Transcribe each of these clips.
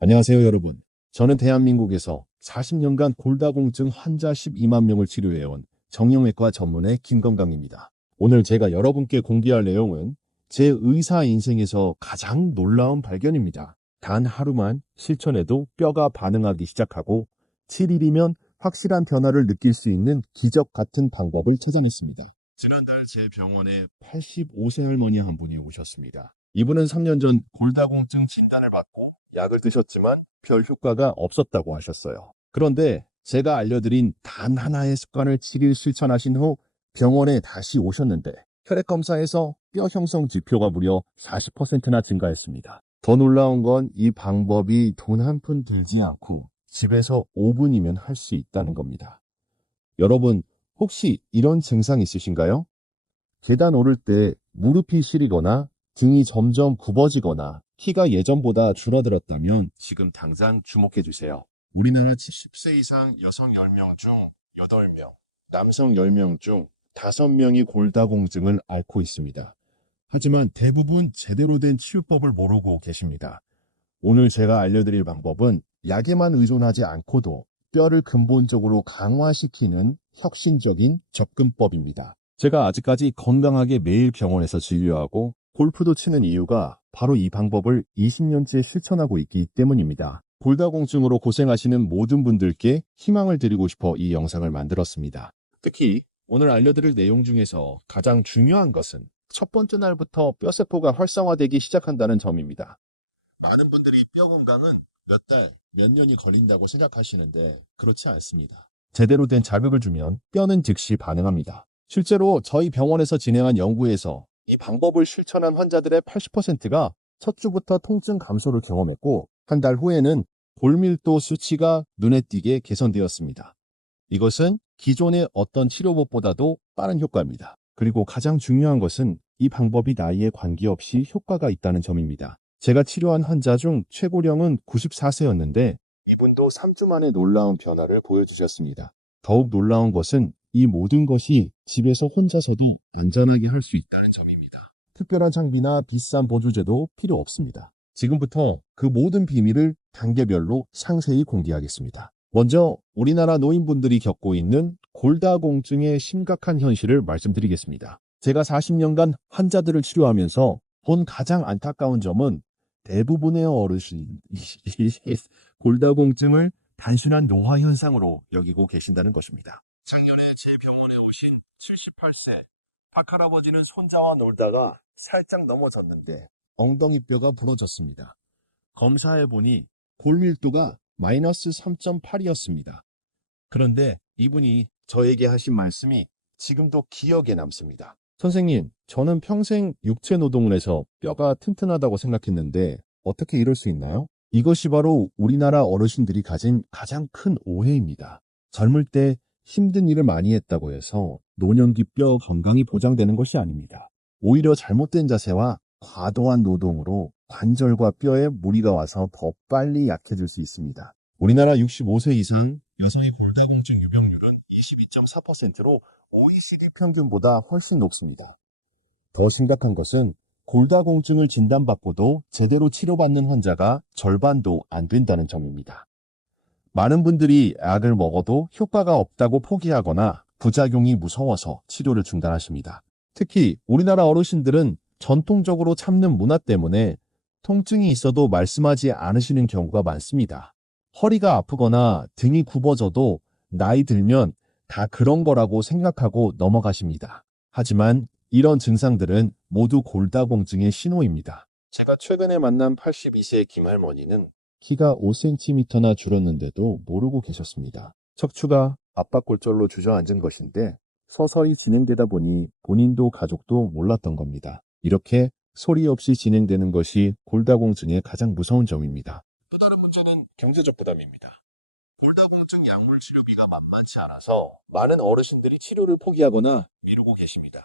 안녕하세요, 여러분. 저는 대한민국에서 40년간 골다공증 환자 12만 명을 치료해온 정형외과 전문의 김건강입니다. 오늘 제가 여러분께 공개할 내용은 제 의사 인생에서 가장 놀라운 발견입니다. 단 하루만 실천해도 뼈가 반응하기 시작하고 7일이면 확실한 변화를 느낄 수 있는 기적 같은 방법을 찾아냈습니다. 지난달 제 병원에 85세 할머니 한 분이 오셨습니다. 이분은 3년 전 골다공증 진단을 받고 약을 드셨지만 별 효과가 없었다고 하셨어요. 그런데 제가 알려드린 단 하나의 습관을 7일 실천하신 후 병원에 다시 오셨는데 혈액 검사에서 뼈 형성 지표가 무려 40%나 증가했습니다. 더 놀라운 건 이 방법이 돈 한 푼 들지 않고 집에서 5분이면 할 수 있다는 겁니다. 여러분, 혹시 이런 증상 있으신가요? 계단 오를 때 무릎이 시리거나 등이 점점 굽어지거나 키가 예전보다 줄어들었다면 지금 당장 주목해 주세요. 우리나라 70세 이상 여성 10명 중 8명, 남성 10명 중 5명이 골다공증을 앓고 있습니다. 하지만 대부분 제대로 된 치유법을 모르고 계십니다. 오늘 제가 알려드릴 방법은 약에만 의존하지 않고도 뼈를 근본적으로 강화시키는 혁신적인 접근법입니다. 제가 아직까지 건강하게 매일 병원에서 진료하고 골프도 치는 이유가 바로 이 방법을 20년째 실천하고 있기 때문입니다. 골다공증으로 고생하시는 모든 분들께 희망을 드리고 싶어 이 영상을 만들었습니다. 특히 오늘 알려드릴 내용 중에서 가장 중요한 것은 첫 번째 날부터 뼈세포가 활성화되기 시작한다는 점입니다. 많은 분들이 뼈 건강은 몇 달, 몇 년이 걸린다고 생각하시는데 그렇지 않습니다. 제대로 된 자극을 주면 뼈는 즉시 반응합니다. 실제로 저희 병원에서 진행한 연구에서 이 방법을 실천한 환자들의 80%가 첫 주부터 통증 감소를 경험했고 한 달 후에는 골밀도 수치가 눈에 띄게 개선되었습니다. 이것은 기존의 어떤 치료법보다도 빠른 효과입니다. 그리고 가장 중요한 것은 이 방법이 나이에 관계없이 효과가 있다는 점입니다. 제가 치료한 환자 중 최고령은 94세였는데 이분도 3주 만에 놀라운 변화를 보여주셨습니다. 더욱 놀라운 것은 이 모든 것이 집에서 혼자서도 안전하게 할 수 있다는 점입니다. 특별한 장비나 비싼 보조제도 필요 없습니다. 지금부터 그 모든 비밀을 단계별로 상세히 공개하겠습니다. 먼저 우리나라 노인분들이 겪고 있는 골다공증의 심각한 현실을 말씀드리겠습니다. 제가 40년간 환자들을 치료하면서 본 가장 안타까운 점은 대부분의 어르신이 골다공증을 단순한 노화 현상으로 여기고 계신다는 것입니다. 작년에 제 병원에 오신 78세 박할아버지는 손자와 놀다가 살짝 넘어졌는데 엉덩이 뼈가 부러졌습니다. 검사해보니 골밀도가 마이너스 3.8이었습니다. 그런데 이분이 저에게 하신 말씀이 지금도 기억에 남습니다. 선생님, 저는 평생 육체 노동을 해서 뼈가 튼튼하다고 생각했는데 어떻게 이럴 수 있나요? 이것이 바로 우리나라 어르신들이 가진 가장 큰 오해입니다. 젊을 때 힘든 일을 많이 했다고 해서 노년기 뼈 건강이 보장되는 것이 아닙니다. 오히려 잘못된 자세와 과도한 노동으로 관절과 뼈에 무리가 와서 더 빨리 약해질 수 있습니다. 우리나라 65세 이상 여성의 골다공증 유병률은 22.4%로 OECD 평균보다 훨씬 높습니다. 더 심각한 것은 골다공증을 진단받고도 제대로 치료받는 환자가 절반도 안 된다는 점입니다. 많은 분들이 약을 먹어도 효과가 없다고 포기하거나 부작용이 무서워서 치료를 중단하십니다. 특히 우리나라 어르신들은 전통적으로 참는 문화 때문에 통증이 있어도 말씀하지 않으시는 경우가 많습니다. 허리가 아프거나 등이 굽어져도 나이 들면 다 그런 거라고 생각하고 넘어가십니다. 하지만 이런 증상들은 모두 골다공증의 신호입니다. 제가 최근에 만난 82세 김할머니는 키가 5cm나 줄었는데도 모르고 계셨습니다. 척추가 압박골절로 주저앉은 것인데 서서히 진행되다 보니 본인도 가족도 몰랐던 겁니다. 이렇게 소리 없이 진행되는 것이 골다공증의 가장 무서운 점입니다. 또 다른 문제는 경제적 부담입니다. 골다공증 약물 치료비가 만만치 않아서 많은 어르신들이 치료를 포기하거나 미루고 계십니다.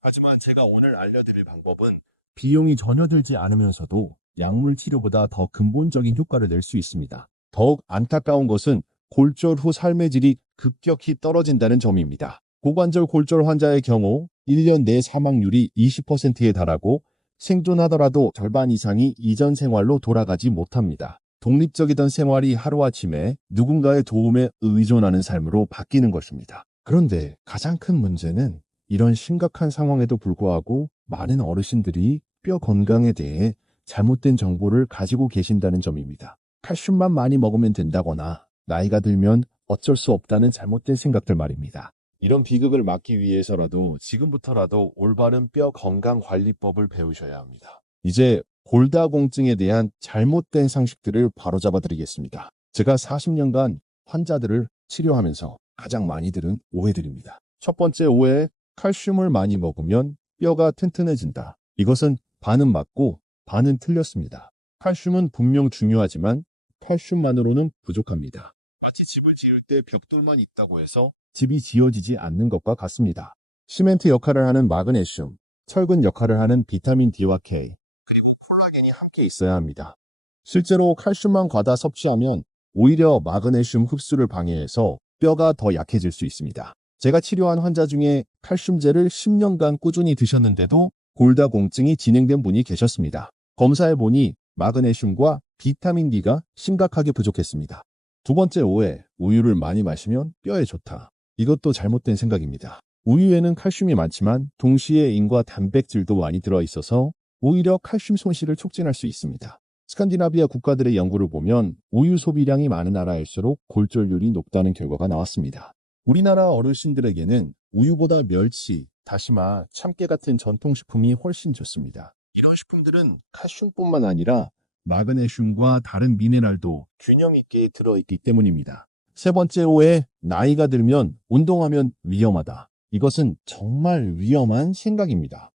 하지만 제가 오늘 알려드릴 방법은 비용이 전혀 들지 않으면서도 약물 치료보다 더 근본적인 효과를 낼 수 있습니다. 더욱 안타까운 것은 골절 후 삶의 질이 급격히 떨어진다는 점입니다. 고관절 골절 환자의 경우 1년 내 사망률이 20%에 달하고 생존하더라도 절반 이상이 이전 생활로 돌아가지 못합니다. 독립적이던 생활이 하루아침에 누군가의 도움에 의존하는 삶으로 바뀌는 것입니다. 그런데 가장 큰 문제는 이런 심각한 상황에도 불구하고 많은 어르신들이 뼈 건강에 대해 잘못된 정보를 가지고 계신다는 점입니다. 칼슘만 많이 먹으면 된다거나 나이가 들면 어쩔 수 없다는 잘못된 생각들 말입니다. 이런 비극을 막기 위해서라도 지금부터라도 올바른 뼈 건강 관리법을 배우셔야 합니다. 이제 골다공증에 대한 잘못된 상식들을 바로잡아 드리겠습니다. 제가 40년간 환자들을 치료하면서 가장 많이 들은 오해들입니다. 첫 번째 오해, 칼슘을 많이 먹으면 뼈가 튼튼해진다. 이것은 반은 맞고 반은 틀렸습니다. 칼슘은 분명 중요하지만 칼슘만으로는 부족합니다. 마치 집을 지을 때 벽돌만 있다고 해서 집이 지어지지 않는 것과 같습니다. 시멘트 역할을 하는 마그네슘, 철근 역할을 하는 비타민 D와 K, 그리고 콜라겐이 함께 있어야 합니다. 실제로 칼슘만 과다 섭취하면 오히려 마그네슘 흡수를 방해해서 뼈가 더 약해질 수 있습니다. 제가 치료한 환자 중에 칼슘제를 10년간 꾸준히 드셨는데도 골다공증이 진행된 분이 계셨습니다. 검사해보니 마그네슘과 비타민 D가 심각하게 부족했습니다. 두 번째 오해, 우유를 많이 마시면 뼈에 좋다. 이것도 잘못된 생각입니다. 우유에는 칼슘이 많지만 동시에 인과 단백질도 많이 들어있어서 오히려 칼슘 손실을 촉진할 수 있습니다. 스칸디나비아 국가들의 연구를 보면 우유 소비량이 많은 나라일수록 골절률이 높다는 결과가 나왔습니다. 우리나라 어르신들에게는 우유보다 멸치, 다시마, 참깨 같은 전통식품이 훨씬 좋습니다. 이런 식품들은 칼슘뿐만 아니라 마그네슘과 다른 미네랄도 균형 있게 들어있기 때문입니다. 세 번째 오해, 나이가 들면 운동하면 위험하다. 이것은 정말 위험한 생각입니다.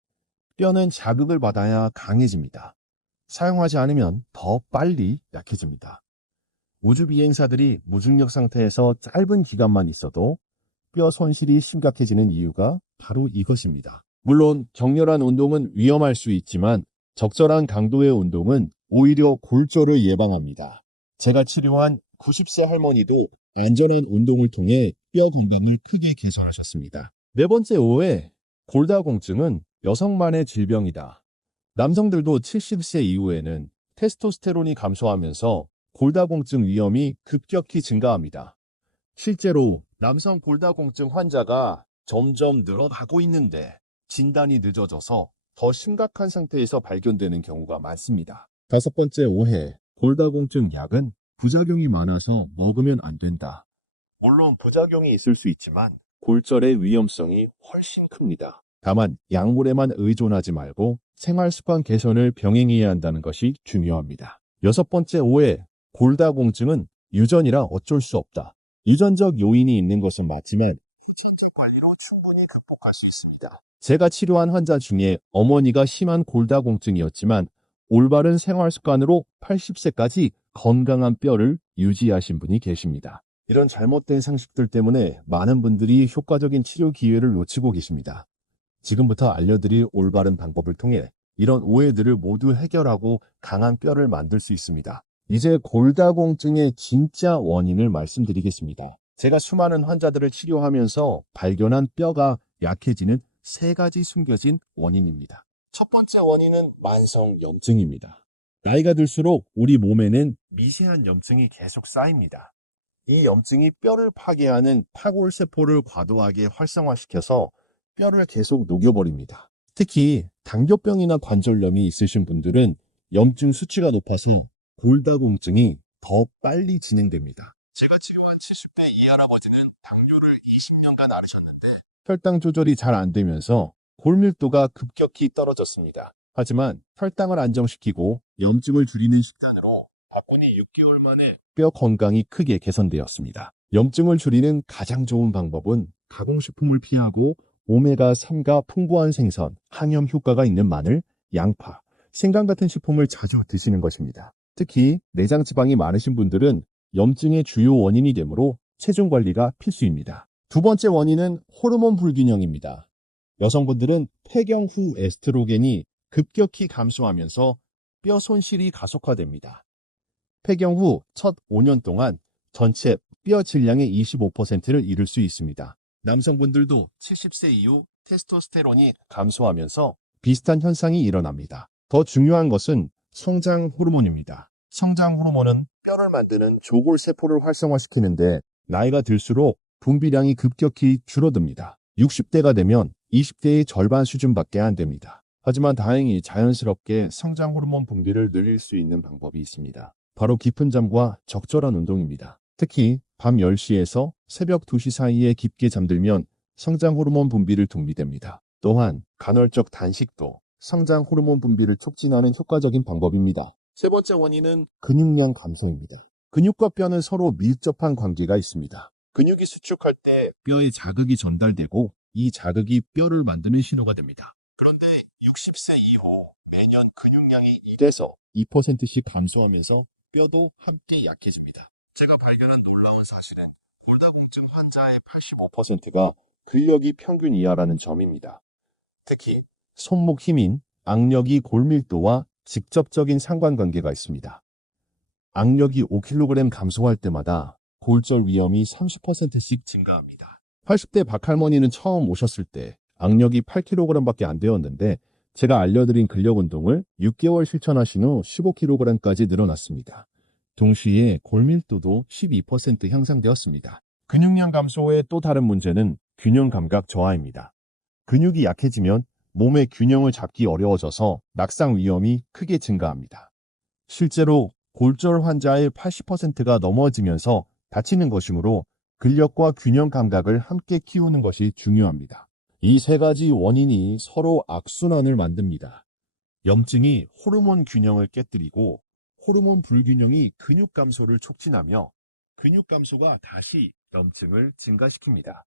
뼈는 자극을 받아야 강해집니다. 사용하지 않으면 더 빨리 약해집니다. 우주 비행사들이 무중력 상태에서 짧은 기간만 있어도 뼈 손실이 심각해지는 이유가 바로 이것입니다. 물론 격렬한 운동은 위험할 수 있지만 적절한 강도의 운동은 오히려 골절을 예방합니다. 제가 치료한 90세 할머니도 안전한 운동을 통해 뼈 건강을 크게 개선하셨습니다. 네 번째 오해, 골다공증은 여성만의 질병이다. 남성들도 70세 이후에는 테스토스테론이 감소하면서 골다공증 위험이 급격히 증가합니다. 실제로 남성 골다공증 환자가 점점 늘어나고 있는데 진단이 늦어져서 더 심각한 상태에서 발견되는 경우가 많습니다. 다섯 번째 오해, 골다공증 약은 부작용이 많아서 먹으면 안 된다. 물론 부작용이 있을 수 있지만 골절의 위험성이 훨씬 큽니다. 다만 약물에만 의존하지 말고 생활 습관 개선을 병행해야 한다는 것이 중요합니다. 여섯 번째 오해, 골다공증은 유전이라 어쩔 수 없다. 유전적 요인이 있는 것은 맞지만 후천적 관리로 충분히 극복할 수 있습니다. 제가 치료한 환자 중에 어머니가 심한 골다공증이었지만 올바른 생활 습관으로 80세까지 건강한 뼈를 유지하신 분이 계십니다. 이런 잘못된 상식들 때문에 많은 분들이 효과적인 치료 기회를 놓치고 계십니다. 지금부터 알려드릴 올바른 방법을 통해 이런 오해들을 모두 해결하고 강한 뼈를 만들 수 있습니다. 이제 골다공증의 진짜 원인을 말씀드리겠습니다. 제가 수많은 환자들을 치료하면서 발견한 뼈가 약해지는 세 가지 숨겨진 원인입니다. 첫 번째 원인은 만성 염증입니다. 나이가 들수록 우리 몸에는 미세한 염증이 계속 쌓입니다. 이 염증이 뼈를 파괴하는 파골세포를 과도하게 활성화시켜서 뼈를 계속 녹여버립니다. 특히 당뇨병이나 관절염이 있으신 분들은 염증 수치가 높아서 골다공증이 더 빨리 진행됩니다. 제가 치료한 70대 이 할아버지는 당뇨를 20년간 앓으셨는데 혈당 조절이 잘 안 되면서 골밀도가 급격히 떨어졌습니다. 하지만 혈당을 안정시키고 염증을 줄이는 식단으로 바꾸니 6개월 만에 뼈 건강이 크게 개선되었습니다. 염증을 줄이는 가장 좋은 방법은 가공식품을 피하고 오메가3가 풍부한 생선, 항염 효과가 있는 마늘, 양파, 생강 같은 식품을 자주 드시는 것입니다. 특히 내장 지방이 많으신 분들은 염증의 주요 원인이 되므로 체중 관리가 필수입니다. 두 번째 원인은 호르몬 불균형입니다. 여성분들은 폐경 후 에스트로겐이 급격히 감소하면서 뼈 손실이 가속화됩니다. 폐경 후 첫 5년 동안 전체 뼈 질량의 25%를 이룰 수 있습니다. 남성분들도 70세 이후 테스토스테론이 감소하면서 비슷한 현상이 일어납니다. 더 중요한 것은 성장 호르몬입니다. 성장 호르몬은 뼈를 만드는 조골세포를 활성화시키는데 나이가 들수록 분비량이 급격히 줄어듭니다. 60대가 되면 20대의 절반 수준밖에 안 됩니다. 하지만 다행히 자연스럽게 성장 호르몬 분비를 늘릴 수 있는 방법이 있습니다. 바로 깊은 잠과 적절한 운동입니다. 특히 밤 10시에서 새벽 2시 사이에 깊게 잠들면 성장 호르몬 분비를 둔비됩니다. 또한 간헐적 단식도 성장 호르몬 분비를 촉진하는 효과적인 방법입니다. 세 번째 원인은 근육량 감소입니다. 근육과 뼈는 서로 밀접한 관계가 있습니다. 근육이 수축할 때 뼈에 자극이 전달되고 이 자극이 뼈를 만드는 신호가 됩니다. 그런데 60세 이후 매년 근육량이 1에서 2%씩 감소하면서 뼈도 함께 약해집니다. 제가 발견한 놀라운 사실은 골다공증 환자의 85%가 근력이 평균 이하라는 점입니다. 특히 손목 힘인 악력이 골밀도와 직접적인 상관관계가 있습니다. 악력이 5kg 감소할 때마다 골절 위험이 30%씩 증가합니다. 80대 박할머니는 처음 오셨을 때 악력이 8kg밖에 안 되었는데 제가 알려드린 근력 운동을 6개월 실천하신 후 15kg까지 늘어났습니다. 동시에 골밀도도 12% 향상되었습니다. 근육량 감소의 또 다른 문제는 균형 감각 저하입니다. 근육이 약해지면 몸의 균형을 잡기 어려워져서 낙상 위험이 크게 증가합니다. 실제로 골절 환자의 80%가 넘어지면서 다치는 것이므로 근력과 균형 감각을 함께 키우는 것이 중요합니다. 이 세 가지 원인이 서로 악순환을 만듭니다. 염증이 호르몬 균형을 깨뜨리고 호르몬 불균형이 근육 감소를 촉진하며 근육 감소가 다시 염증을 증가시킵니다.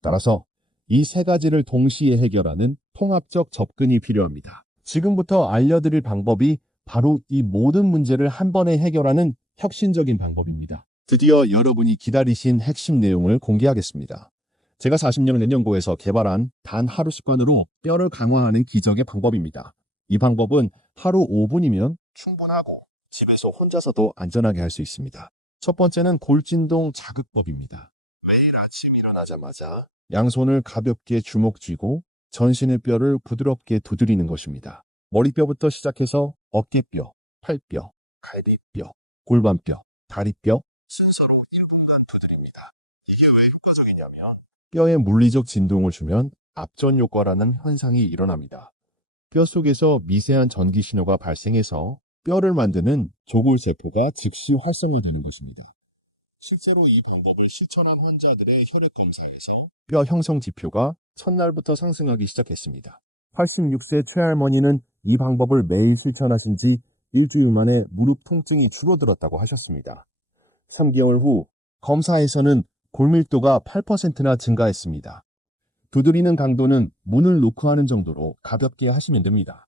따라서 이 세 가지를 동시에 해결하는 통합적 접근이 필요합니다. 지금부터 알려드릴 방법이 바로 이 모든 문제를 한 번에 해결하는 혁신적인 방법입니다. 드디어 여러분이 기다리신 핵심 내용을 공개하겠습니다. 제가 40년 내년고에서 개발한 단 하루 습관으로 뼈를 강화하는 기적의 방법입니다. 이 방법은 하루 5분이면 충분하고 집에서 혼자서도 안전하게 할 수 있습니다. 첫 번째는 골진동 자극법입니다. 매일 아침 일어나자마자 양손을 가볍게 주먹 쥐고 전신의 뼈를 부드럽게 두드리는 것입니다. 머리뼈부터 시작해서 어깨뼈, 팔뼈, 갈비뼈, 골반뼈, 다리뼈 순서로 1분간 두드립니다. 이게 왜 효과적이냐면 뼈에 물리적 진동을 주면 압전 효과라는 현상이 일어납니다. 뼈 속에서 미세한 전기 신호가 발생해서 뼈를 만드는 조골세포가 즉시 활성화되는 것입니다. 실제로 이 방법을 실천한 환자들의 혈액 검사에서 뼈 형성 지표가 첫날부터 상승하기 시작했습니다. 86세 최할머니는 이 방법을 매일 실천하신 지 일주일 만에 무릎 통증이 줄어들었다고 하셨습니다. 3개월 후 검사에서는 골밀도가 8%나 증가했습니다. 두드리는 강도는 문을 놓고 하는 정도로 가볍게 하시면 됩니다.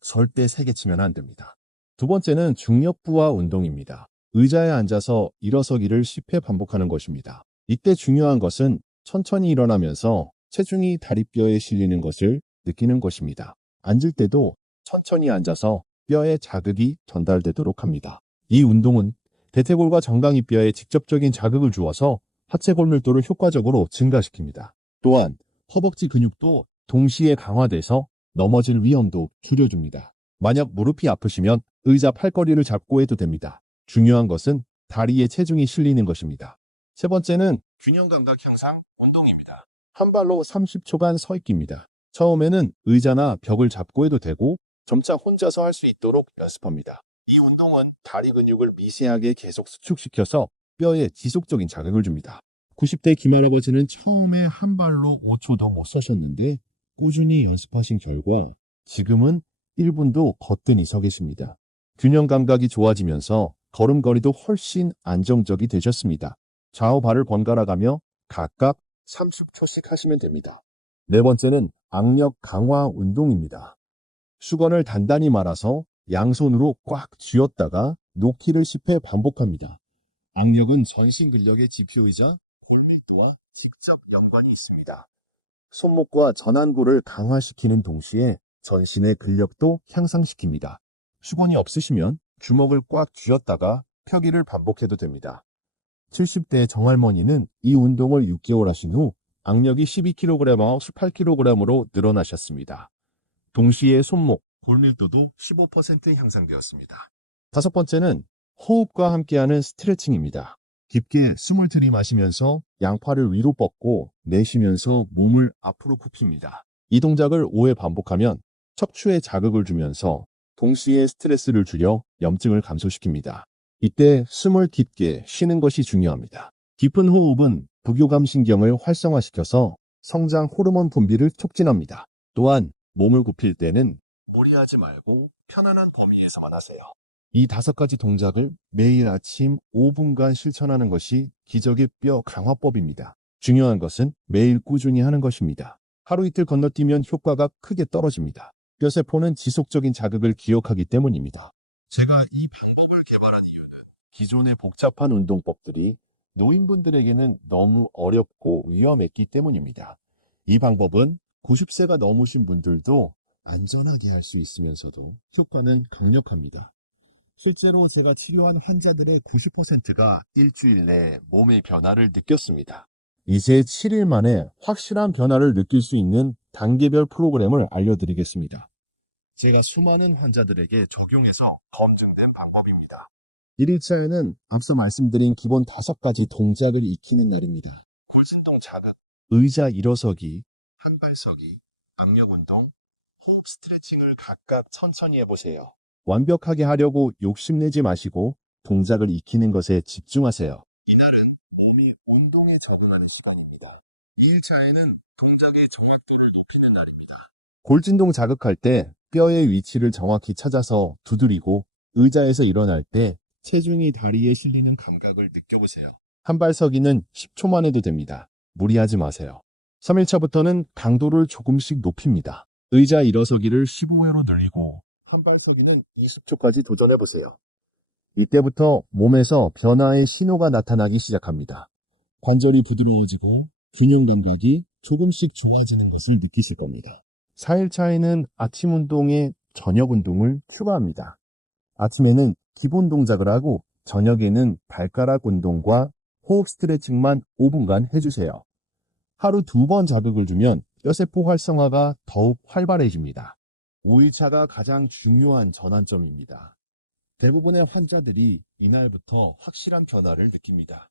절대 세게 치면 안 됩니다. 두 번째는 중력부하 운동입니다. 의자에 앉아서 일어서기를 10회 반복하는 것입니다. 이때 중요한 것은 천천히 일어나면서 체중이 다리뼈에 실리는 것을 느끼는 것입니다. 앉을 때도 천천히 앉아서 뼈에 자극이 전달되도록 합니다. 이 운동은 대퇴골과 정강이뼈에 직접적인 자극을 주어서 하체 골밀도를 효과적으로 증가시킵니다. 또한 허벅지 근육도 동시에 강화돼서 넘어질 위험도 줄여줍니다. 만약 무릎이 아프시면 의자 팔걸이를 잡고 해도 됩니다. 중요한 것은 다리에 체중이 실리는 것입니다. 세 번째는 균형 감각 향상 운동입니다. 한 발로 30초간 서 있기입니다. 처음에는 의자나 벽을 잡고 해도 되고 점차 혼자서 할 수 있도록 연습합니다. 이 운동은 다리 근육을 미세하게 계속 수축시켜서 뼈에 지속적인 자극을 줍니다. 90대 김할아버지는 처음에 한 발로 5초도 못 서셨는데 꾸준히 연습하신 결과 지금은 1분도 거뜬히 서 계십니다. 균형 감각이 좋아지면서 걸음걸이도 훨씬 안정적이 되셨습니다. 좌우 발을 번갈아 가며 각각 30초씩 하시면 됩니다. 네 번째는 악력 강화 운동입니다. 수건을 단단히 말아서 양손으로 꽉 쥐었다가 놓기를 10회 반복합니다. 악력은 전신 근력의 지표이자 골밀도와 직접 연관이 있습니다. 손목과 전완부를 강화시키는 동시에 전신의 근력도 향상시킵니다. 수건이 없으시면 주먹을 꽉 쥐었다가 펴기를 반복해도 됩니다. 70대 정할머니는 이 운동을 6개월 하신 후 악력이 12kg와 18kg으로 늘어나셨습니다. 동시에 손목, 골밀도도 15% 향상되었습니다. 다섯 번째는 호흡과 함께하는 스트레칭입니다. 깊게 숨을 들이마시면서 양팔을 위로 뻗고 내쉬면서 몸을 앞으로 굽힙니다. 이 동작을 5회 반복하면 척추에 자극을 주면서 동시에 스트레스를 줄여 염증을 감소시킵니다. 이때 숨을 깊게 쉬는 것이 중요합니다. 깊은 호흡은 부교감 신경을 활성화시켜서 성장 호르몬 분비를 촉진합니다. 또한 몸을 굽힐 때는 무리하지 말고 편안한 범위에서만 하세요. 이 다섯 가지 동작을 매일 아침 5분간 실천하는 것이 기적의 뼈 강화법입니다. 중요한 것은 매일 꾸준히 하는 것입니다. 하루 이틀 건너뛰면 효과가 크게 떨어집니다. 뼈세포는 지속적인 자극을 기억하기 때문입니다. 제가 이 방법을 개발한 이유는 기존의 복잡한 운동법들이 노인분들에게는 너무 어렵고 위험했기 때문입니다. 이 방법은 90세가 넘으신 분들도 안전하게 할 수 있으면서도 효과는 강력합니다. 실제로 제가 치료한 환자들의 90%가 일주일 내에 몸의 변화를 느꼈습니다. 이제 7일 만에 확실한 변화를 느낄 수 있는 단계별 프로그램을 알려드리겠습니다. 제가 수많은 환자들에게 적용해서 검증된 방법입니다. 1일차에는 앞서 말씀드린 기본 5가지 동작을 익히는 날입니다. 골진동 자극, 의자 일어서기, 한발서기, 압력 운동, 호흡 스트레칭을 각각 천천히 해보세요. 완벽하게 하려고 욕심내지 마시고 동작을 익히는 것에 집중하세요. 이날은 몸이 운동에 적응하는 시간입니다. 2일차에는 동작의 정확도를 높이는 날입니다. 골진동 자극할 때 뼈의 위치를 정확히 찾아서 두드리고 의자에서 일어날 때 체중이 다리에 실리는 감각을 느껴보세요. 한발서기는 10초만 해도 됩니다. 무리하지 마세요. 3일차부터는 강도를 조금씩 높입니다. 의자 일어서기를 15회로 늘리고 한발서기는 20초까지 도전해보세요. 이때부터 몸에서 변화의 신호가 나타나기 시작합니다. 관절이 부드러워지고 균형 감각이 조금씩 좋아지는 것을 느끼실 겁니다. 4일차에는 아침 운동에 저녁 운동을 추가합니다. 아침에는 기본 동작을 하고 저녁에는 발가락 운동과 호흡 스트레칭만 5분간 해주세요. 하루 2번 자극을 주면 뼈세포 활성화가 더욱 활발해집니다. 5일차가 가장 중요한 전환점입니다. 대부분의 환자들이 이날부터 확실한 변화를 느낍니다.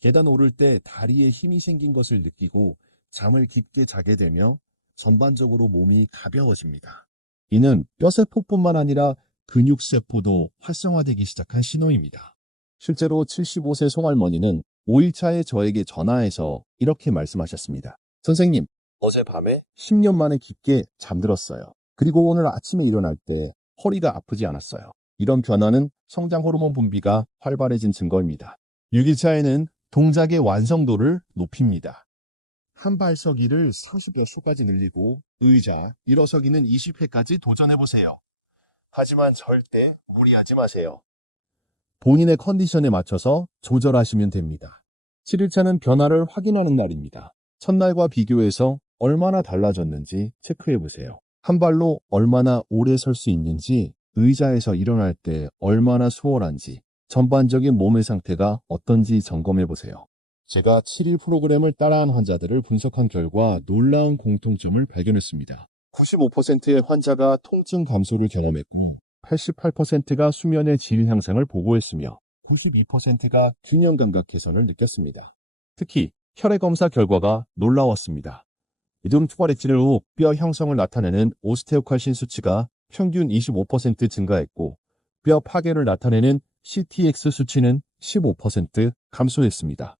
계단 오를 때 다리에 힘이 생긴 것을 느끼고 잠을 깊게 자게 되며 전반적으로 몸이 가벼워집니다. 이는 뼈세포뿐만 아니라 근육세포도 활성화되기 시작한 신호입니다. 실제로 75세 송할머니는 5일차에 저에게 전화해서 이렇게 말씀하셨습니다. 선생님, 어젯밤에 10년 만에 깊게 잠들었어요. 그리고 오늘 아침에 일어날 때 허리가 아프지 않았어요. 이런 변화는 성장 호르몬 분비가 활발해진 증거입니다. 6일차에는 동작의 완성도를 높입니다. 한발서기를 40여 초까지 늘리고 의자, 일어서기는 20회까지 도전해보세요. 하지만 절대 무리하지 마세요. 본인의 컨디션에 맞춰서 조절하시면 됩니다. 7일차는 변화를 확인하는 날입니다. 첫날과 비교해서 얼마나 달라졌는지 체크해보세요. 한 발로 얼마나 오래 설 수 있는지, 의자에서 일어날 때 얼마나 수월한지, 전반적인 몸의 상태가 어떤지 점검해보세요. 제가 7일 프로그램을 따라한 환자들을 분석한 결과 놀라운 공통점을 발견했습니다. 95%의 환자가 통증 감소를 경험했고 88%가 수면의 질 향상을 보고했으며 92%가 균형 감각 개선을 느꼈습니다. 특히 혈액 검사 결과가 놀라웠습니다. 이동 투과렉진을 후 뼈 형성을 나타내는 오스테오칼신 수치가 평균 25% 증가했고 뼈 파괴를 나타내는 CTX 수치는 15% 감소했습니다.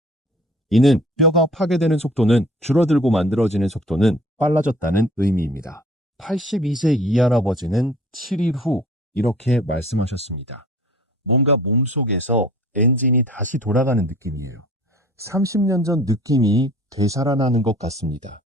이는 뼈가 파괴되는 속도는 줄어들고 만들어지는 속도는 빨라졌다는 의미입니다. 82세 이할아버지는 7일 후 이렇게 말씀하셨습니다. 뭔가 몸속에서 엔진이 다시 돌아가는 느낌이에요. 30년 전 느낌이 되살아나는 것 같습니다.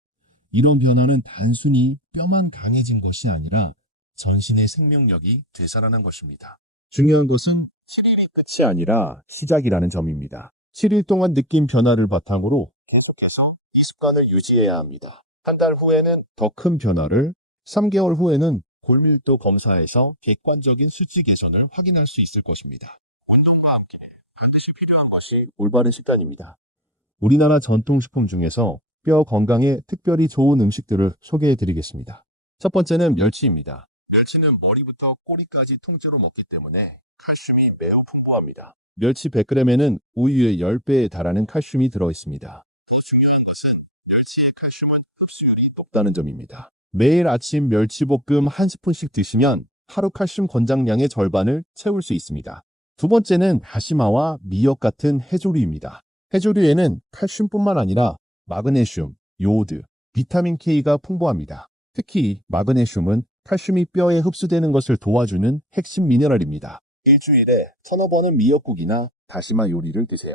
이런 변화는 단순히 뼈만 강해진 것이 아니라 전신의 생명력이 되살아난 것입니다. 중요한 것은 7일이 끝이 아니라 시작이라는 점입니다. 7일 동안 느낀 변화를 바탕으로 계속해서 이 습관을 유지해야 합니다. 한 달 후에는 더 큰 변화를, 3개월 후에는 골밀도 검사에서 객관적인 수치 개선을 확인할 수 있을 것입니다. 운동과 함께 반드시 필요한 것이 올바른 식단입니다. 우리나라 전통식품 중에서 뼈 건강에 특별히 좋은 음식들을 소개해 드리겠습니다. 첫 번째는 멸치입니다. 멸치는 머리부터 꼬리까지 통째로 먹기 때문에 칼슘이 매우 풍부합니다. 멸치 100g에는 우유의 10배에 달하는 칼슘이 들어있습니다. 더 중요한 것은 멸치의 칼슘은 흡수율이 높다는 점입니다. 매일 아침 멸치볶음 한 스푼씩 드시면 하루 칼슘 권장량의 절반을 채울 수 있습니다. 두 번째는 다시마와 미역 같은 해조류입니다. 해조류에는 칼슘뿐만 아니라 마그네슘, 요오드, 비타민 K가 풍부합니다. 특히 마그네슘은 칼슘이 뼈에 흡수되는 것을 도와주는 핵심 미네랄입니다. 일주일에 1,000번은 미역국이나 다시마 요리를 드세요.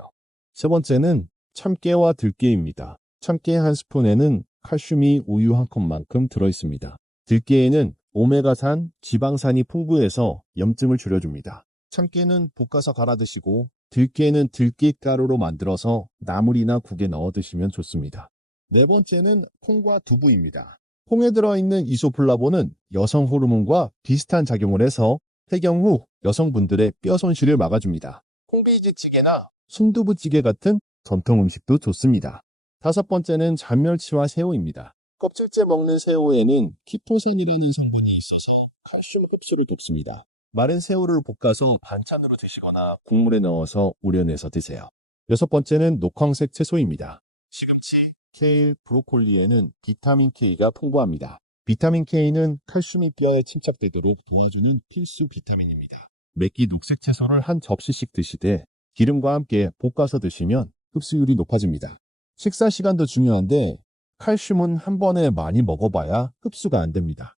세 번째는 참깨와 들깨입니다. 참깨 한 스푼에는 칼슘이 우유 한 컵만큼 들어있습니다. 들깨에는 오메가산, 지방산이 풍부해서 염증을 줄여줍니다. 참깨는 볶아서 갈아 드시고 들깨는 들깨가루로 만들어서 나물이나 국에 넣어 드시면 좋습니다. 네 번째는 콩과 두부입니다. 콩에 들어있는 이소플라본은 여성 호르몬과 비슷한 작용을 해서 폐경 후 여성분들의 뼈 손실을 막아줍니다. 콩비지찌개나 순두부찌개 같은 전통 음식도 좋습니다. 다섯 번째는 잔멸치와 새우입니다. 껍질째 먹는 새우에는 키토산이라는 성분이 있어서 칼슘 흡수를 돕습니다. 마른 새우를 볶아서 반찬으로 드시거나 국물에 넣어서 우려내서 드세요. 여섯 번째는 녹황색 채소입니다. 시금치, 케일, 브로콜리에는 비타민 K가 풍부합니다. 비타민 K는 칼슘이 뼈에 침착되도록 도와주는 필수 비타민입니다. 맵기 녹색 채소를 한 접시씩 드시되 기름과 함께 볶아서 드시면 흡수율이 높아집니다. 식사 시간도 중요한데 칼슘은 한 번에 많이 먹어봐야 흡수가 안 됩니다.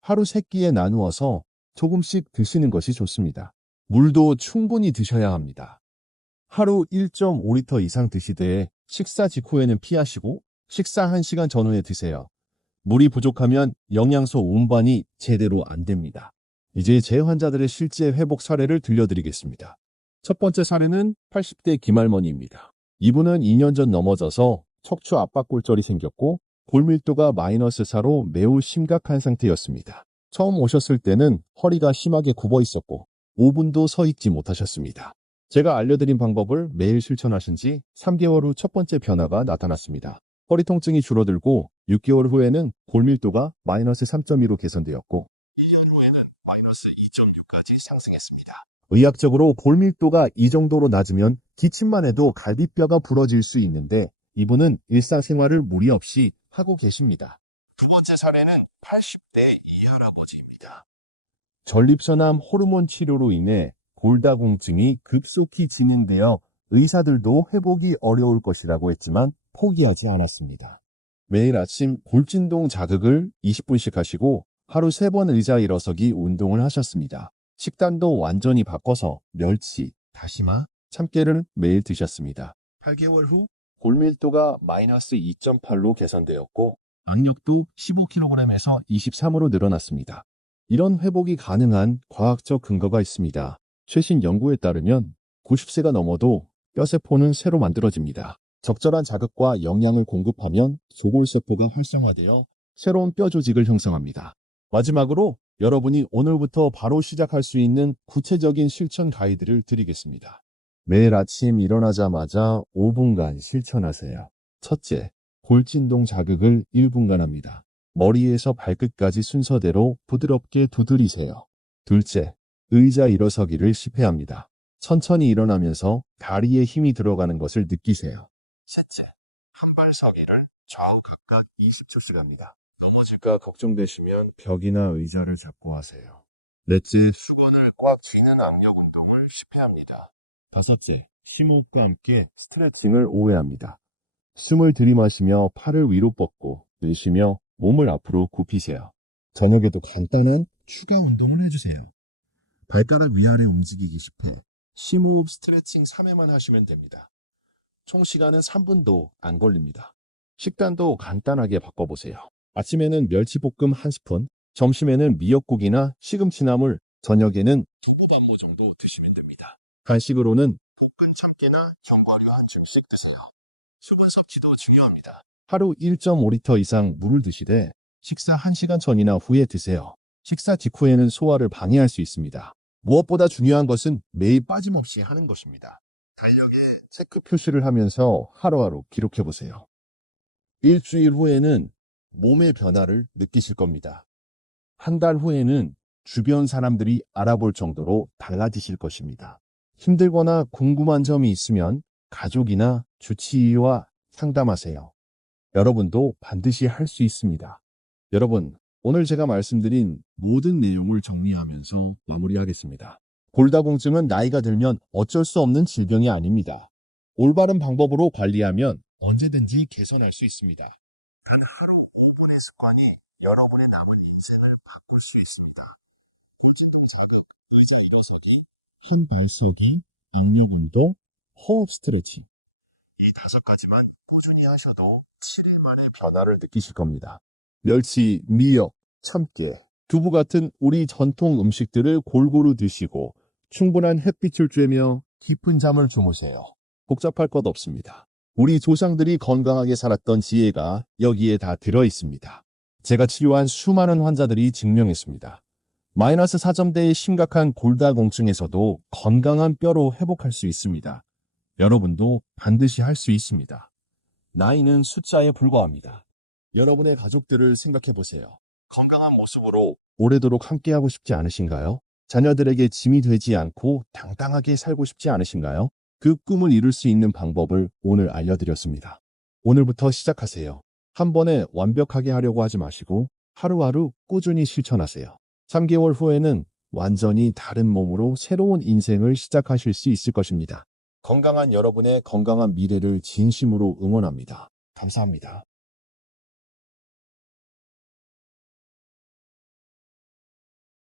하루 3끼에 나누어서 조금씩 드시는 것이 좋습니다. 물도 충분히 드셔야 합니다. 하루 1.5리터 이상 드시되 식사 직후에는 피하시고 식사 1시간 전후에 드세요. 물이 부족하면 영양소 운반이 제대로 안 됩니다. 이제 제 환자들의 실제 회복 사례를 들려드리겠습니다. 첫 번째 사례는 80대 김할머니입니다. 이분은 2년 전 넘어져서 척추 압박골절이 생겼고 골밀도가 -4로 매우 심각한 상태였습니다. 처음 오셨을 때는 허리가 심하게 굽어 있었고 5분도 서 있지 못하셨습니다. 제가 알려드린 방법을 매일 실천하신 지 3개월 후 첫 번째 변화가 나타났습니다. 허리 통증이 줄어들고 6개월 후에는 골밀도가 -3.2로 개선되었고 2년 후에는 -2.6까지 상승했습니다. 의학적으로 골밀도가 이 정도로 낮으면 기침만 해도 갈비뼈가 부러질 수 있는데 이분은 일상생활을 무리 없이 하고 계십니다. 두 번째 사례는 80대 이할아버지입니다. 전립선암 호르몬 치료로 인해 골다공증이 급속히 진행되어 의사들도 회복이 어려울 것이라고 했지만 포기하지 않았습니다. 매일 아침 골진동 자극을 20분씩 하시고 하루 3번 의자 일어서기 운동을 하셨습니다. 식단도 완전히 바꿔서 멸치, 다시마, 참깨를 매일 드셨습니다. 8개월 후 골밀도가 -2.8로 개선되었고 악력도 15kg에서 23으로 늘어났습니다. 이런 회복이 가능한 과학적 근거가 있습니다. 최신 연구에 따르면 90세가 넘어도 뼈세포는 새로 만들어집니다. 적절한 자극과 영양을 공급하면 조골세포가 활성화되어 새로운 뼈 조직을 형성합니다. 마지막으로 여러분이 오늘부터 바로 시작할 수 있는 구체적인 실천 가이드를 드리겠습니다. 매일 아침 일어나자마자 5분간 실천하세요. 첫째, 골진동 자극을 1분간 합니다. 머리에서 발끝까지 순서대로 부드럽게 두드리세요. 둘째, 의자 일어서기를 10회 합니다. 천천히 일어나면서 다리에 힘이 들어가는 것을 느끼세요. 셋째, 한발서기를 좌우 각각 20초씩 합니다. 넘어질까 걱정되시면 벽이나 의자를 잡고 하세요. 넷째, 수건을 꽉 쥐는 악력 운동을 10회 합니다. 다섯째, 심호흡과 함께 스트레칭을 5회 합니다. 숨을 들이마시며 팔을 위로 뻗고 내쉬며 몸을 앞으로 굽히세요. 저녁에도 간단한 추가 운동을 해주세요. 발가락 위아래 움직이기 10회, 심호흡 스트레칭 3회만 하시면 됩니다. 총 시간은 3분도 안 걸립니다. 식단도 간단하게 바꿔보세요. 아침에는 멸치볶음 1스푼, 점심에는 미역국이나 시금치나물, 저녁에는 두부반모 정도 드시면 됩니다. 간식으로는 볶은 참깨나 견과류 한 줌씩 드세요. 수분 섭취도 중요합니다. 하루 1.5리터 이상 물을 드시되 식사 1시간 전이나 후에 드세요. 식사 직후에는 소화를 방해할 수 있습니다. 무엇보다 중요한 것은 매일 빠짐없이 하는 것입니다. 달력에 체크 표시를 하면서 하루하루 기록해보세요. 일주일 후에는 몸의 변화를 느끼실 겁니다. 한 달 후에는 주변 사람들이 알아볼 정도로 달라지실 것입니다. 힘들거나 궁금한 점이 있으면 가족이나 주치의와 상담하세요. 여러분도 반드시 할 수 있습니다. 여러분, 오늘 제가 말씀드린 모든 내용을 정리하면서 마무리하겠습니다. 골다공증은 나이가 들면 어쩔 수 없는 질병이 아닙니다. 올바른 방법으로 관리하면 언제든지 개선할 수 있습니다. 단 하루 5분의 습관이 여러분의 남은 인생을 바꿀 수 있습니다. 골진동 자극, 의자 일어서기, 한 발 쏘기, 악력 운동, 호흡 스트레치. 이 5가지만 꾸준히 하셔도 7일 만에 변화를 느끼실 겁니다. 멸치, 미역, 참깨, 두부 같은 우리 전통 음식들을 골고루 드시고 충분한 햇빛을 쬐며 깊은 잠을 주무세요. 복잡할 것 없습니다. 우리 조상들이 건강하게 살았던 지혜가 여기에 다 들어 있습니다. 제가 치료한 수많은 환자들이 증명했습니다. 마이너스 4점대의 심각한 골다공증에서도 건강한 뼈로 회복할 수 있습니다. 여러분도 반드시 할 수 있습니다. 나이는 숫자에 불과합니다. 여러분의 가족들을 생각해 보세요. 건강한 모습으로 오래도록 함께하고 싶지 않으신가요? 자녀들에게 짐이 되지 않고 당당하게 살고 싶지 않으신가요? 그 꿈을 이룰 수 있는 방법을 오늘 알려드렸습니다. 오늘부터 시작하세요. 한 번에 완벽하게 하려고 하지 마시고 하루하루 꾸준히 실천하세요. 3개월 후에는 완전히 다른 몸으로 새로운 인생을 시작하실 수 있을 것입니다. 건강한 여러분의 건강한 미래를 진심으로 응원합니다. 감사합니다.